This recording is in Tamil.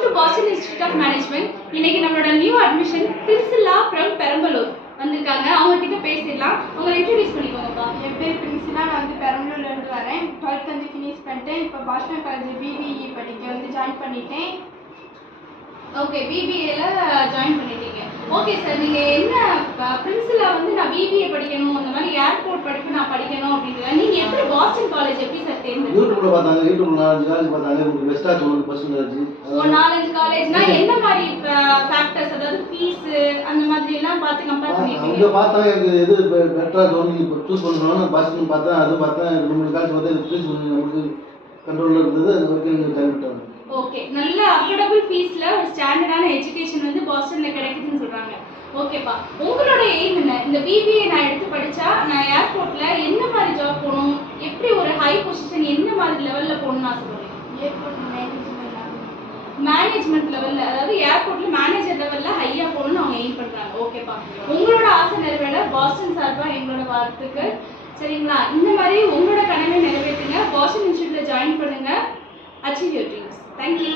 Welcome to Boston Institute of Management. இன்னைக்கு நம்மளோட new admission Priscilla from Perambalur வந்திருக்காங்க. அவங்க கிட்ட பேசிடலாம். அவங்க இன்ட்ரோடியூஸ் பண்ணிக்கோங்கப்பா. என் பேர் பிரின்சிலா. நான் வந்து பெரம்பலூர்லேருந்து வரேன். 12th வந்து ஃபினிஷ் பண்ணிட்டேன். இப்போ பாஸ்டன் காலேஜ் பிபிஇ படிக்க வந்து ஜாயின் பண்ணிட்டேன். ஓகே, பிபிஏல ஜாயின் பண்ணிட்டீங்க. ஓகே சார், நீங்கள் என்ன பிரின்சிலா வந்து நான் பிபிஏ படிக்கணும், அந்த மாதிரி ஏர்போர்ட் படிப்பு நான் படிக்கணும் அப்படின்றத நீங்கள் எப்படி பாஸ்டன் காலேஜ் எப்படி சார் தேர்ந்தெடுத்தீங்க? யூடியூப்ல பார்த்தாங்க, யூடியூப்ல 4 காலேஜ் பார்த்தாங்க, உங்களுக்கு பெஸ்ட்டாக தோணுது ஃபர்ஸ்ட் காலேஜ். ஒரு 4-5 காலேஜ்னா என்ன மாதிரி ஃபேக்டர்ஸ், அதாவது ஃபீஸ் அந்த மாதிரி எல்லாம் பார்த்து கம்பேர் பண்ணிருக்கீங்க? அங்கே பார்த்தா எனக்கு எது பெட்டராக தோணு நீங்கள் சூஸ் பண்ணணும்னு பாஸ்டன் பார்த்தேன். அது பார்த்தேன், 2 காலேஜ் பார்த்தா ஃபீஸ் நம்மளுக்கு கண்ட்ரோலில் இருந்தது. அது வரைக்கும் நீங்கள் ஜாயின் பண்ணிட்டாங்க. ஓகே, நல்ல அஃபோர்டபுள் ஃபீஸ்ல ஒரு ஸ்டாண்டர்டான எஜுகேஷன் வந்து பாஸ்டன்ல கிடைக்குதுன்னு சொல்றாங்க. ஓகேப்பா, உங்களோட எய்ம் என்ன? இந்த பிபிஏ நான் எடுத்து படிச்சா நான் ஏர்போர்ட்ல என்ன மாதிரி ஜாப் போகணும், எப்படி ஒரு ஹை பொசிஷன் என்ன மாதிரி லெவல்ல போகணும்னு ஆசைப்படுறீங்க? ஏர்போர்ட் மேனேஜ்மெண்ட் லெவல்ல, அதாவது ஏர்போர்ட்ல மேனேஜர் லெவல்ல ஹையா போகணும்னு அவங்க எய்ம் பண்றாங்க. ஓகேப்பா, உங்களோட ஆசை நிறைவேற பாஸ்டன் சார்பா எங்களோட வாழ்த்துக்கள். சரிங்களா? இந்த மாதிரி உங்களோட கனவை நிறைவேற்றுங்க. பாஸ்டன் இன்ஸ்டிடியூட்ல ஜாயின் பண்ணுங்க. Achieve your dreams. தேங்க்யூ.